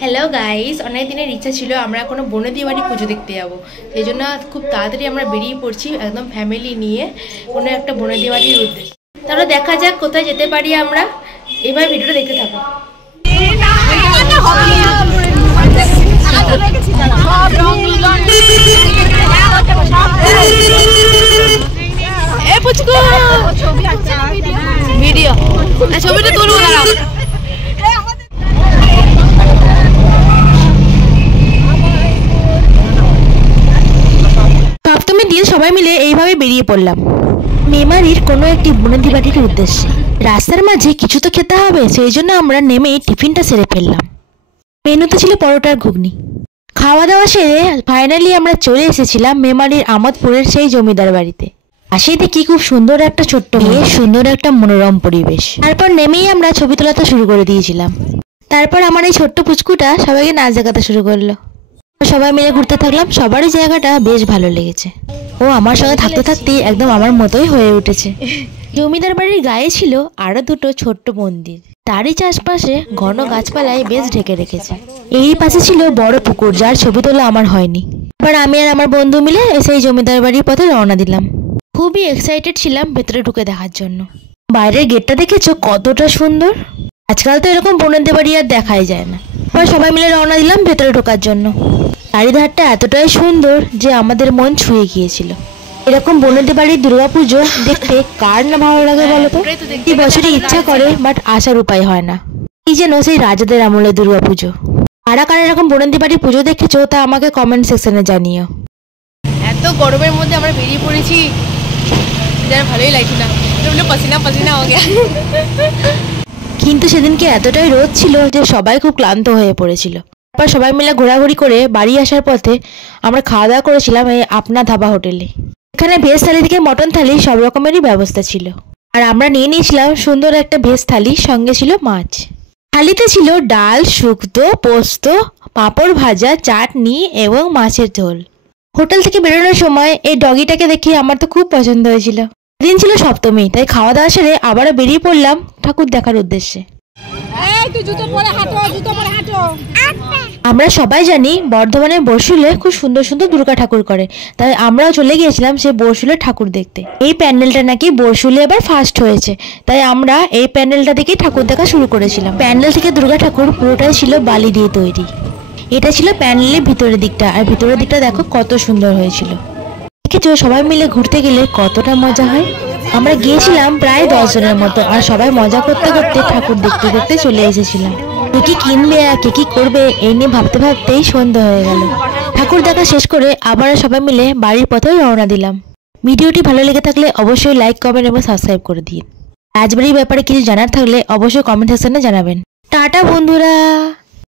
Hello guys, অনেক দিনের ইচ্ছা ছিল আমরা কোনো বনেদি বাড়ি পুজো দেখতে যাবো। সেই জন্য খুব তাড়াতাড়ি আমরা বেরিয়ে পড়ছি একদম ফ্যামিলি নিয়ে কোনো একটা বনেদি বাড়ির উদ্দেশ্যে। তাহলে দেখা যাক কোথায় যেতে পারি আমরা। এবার ভিডিওটা দেখতে থাকো। ভিডিও ছবিটা তুলবো না। সপ্তমীর দিন সবাই মিলে এইভাবে বেরিয়ে পড়লাম মেমারির কোনো একটি বনেদি বাড়ির উদ্দেশ্যে। রাস্তার মাঝে কিছু তো খেতে হবে, সেই জন্য আমরা নেমেই টিফিনটা সেরে ফেললাম। মেনুতে ছিল পরোটার ঘুগনি। খাওয়া দাওয়া সেরে ফাইনালি আমরা চলে এসেছিলাম মেমারির আমোদপুরের সেই জমিদার বাড়িতে। আসে দেখি খুব সুন্দর একটা ছোট্ট মেয়ে, সুন্দর একটা মনোরম পরিবেশ। তারপর নেমেই আমরা ছবি তোলাতে শুরু করে দিয়েছিলাম। তারপর আমার এই ছোট্ট পুচকুটা সবাইকে নাচ দেখাতে শুরু করলো। সবাই মিলে ঘুরতে থাকলাম। সবারই জায়গাটা বেশ ভালো লেগেছে। ও আমার সঙ্গে থাকতে থাকতেই একদম আমার মতোই হয়ে উঠেছে। জমিদার বাড়ির গায়ে ছিল আরো দুটো ছোট্ট মন্দির, তারই চারপাশে ঘন গাছপালায় বেশ ঢেকে রেখেছে। এই পাশে ছিল বড় পুকুর, যার ছবি তোলা আমার হয়নি। এবার আমি আর আমার বন্ধু মিলে সেই জমিদার বাড়ির পথে রওনা দিলাম। খুবই এক্সাইটেড ছিলাম ভেতরে ঢুকে দেখার জন্য। বাইরের গেটটা দেখেছো কতটা সুন্দর। আজকাল তো এরকম বনেদি বাড়ি আর দেখাই যায় না। এবার সবাই মিলে রওনা দিলাম ভেতরে ঢোকার জন্য। চারিধারটা এতটাই সুন্দর যে আমাদের মন ছুঁয়ে গিয়েছিল। এরকম বনেদি বাড়ির দুর্গাপুজো দেখতে কার না ভালো লাগে বলো তো? এই বছরে ইচ্ছা করে, বাট আসার উপায় হয় না। এই যেন সেই রাজাদের আমলে দুর্গাপুজো। কারা কারা এরকম বনেদি বাড়ির পুজো দেখেছো তা আমাকে কমেন্ট সেকশনে জানিও। এত গরমের মধ্যে আমরা বেরিয়ে পড়েছি, যারা ভালোই লাগছে না, পসিনা পসিনা হয়ে গেছে। কিন্তু সেদিনকে এতটাই রোদ ছিল যে সবাই খুব ক্লান্ত হয়ে পড়েছিল। তারপর সবাই মিলে ঘোরাঘুরি করে বাড়ি আসার পথে আমরা খাওয়া দাওয়া করেছিলাম এই আপনা ধাবা হোটেলে। এখানে ভেজ থালি থেকে মটন থালি সব রকমেরই ব্যবস্থা ছিল। আর আমরা নিয়ে নিয়েছিলাম সুন্দর একটা ভেজ থালি, সঙ্গে ছিল মাছ। থালিতে ছিল ডাল, শুক্তো, পোস্ত, পাঁপড় ভাজা, চাটনি এবং মাছের ঝোল। হোটেল থেকে বেরোনোর সময় এই ডগিটাকে দেখে আমার তো খুব পছন্দ হয়েছিল। দিন ছিল সপ্তমী, তাই খাওয়া দাওয়া সেরে আবারও বেরিয়ে পড়লাম ঠাকুর দেখার উদ্দেশ্যে। আমরা সবাই জানি বর্ধমানের বরশুলে খুব সুন্দর সুন্দর দুর্গা ঠাকুর করে, তাই আমরাও চলে গিয়েছিলাম সেই বরশুলের ঠাকুর দেখতে। এই প্যান্ডেলটা নাকি বরশুলে এবার ফার্স্ট হয়েছে, তাই আমরা এই প্যান্ডেলটা দেখেই ঠাকুর দেখা শুরু করেছিলাম। প্যান্ডেল থেকে দুর্গা ঠাকুর পুরোটাই ছিল বালি দিয়ে তৈরি। এটা ছিল প্যান্ডেলের ভিতরের দিকটা, আর ভিতরের দিকটা দেখো কত সুন্দর হয়েছিল। দেখেছো সবাই মিলে ঘুরতে গেলে কতটা মজা হয়। আমরা গিয়েছিলাম প্রায় 10 জনের মতো, আর সবাই মজা করতে করতে ঠাকুর দেখতে দেখতে চলে এসেছিলাম। কে কি কিনবে আর কে কি করবে এই নিয়ে ভাবতে ভাবতেই সন্ধ্যা হয়ে গেল। ঠাকুর দেখা শেষ করে আবার সবাই মিলে বাড়ির পথে রওনা দিলাম। ভিডিওটি ভালো লেগে থাকলে অবশ্যই লাইক, কমেন্ট এবং সাবস্ক্রাইব করে দিন। রাজবাড়ির ব্যাপারে কিছু জানার থাকলে অবশ্যই কমেন্ট সেকশনে জানাবেন। টাটা বন্ধুরা।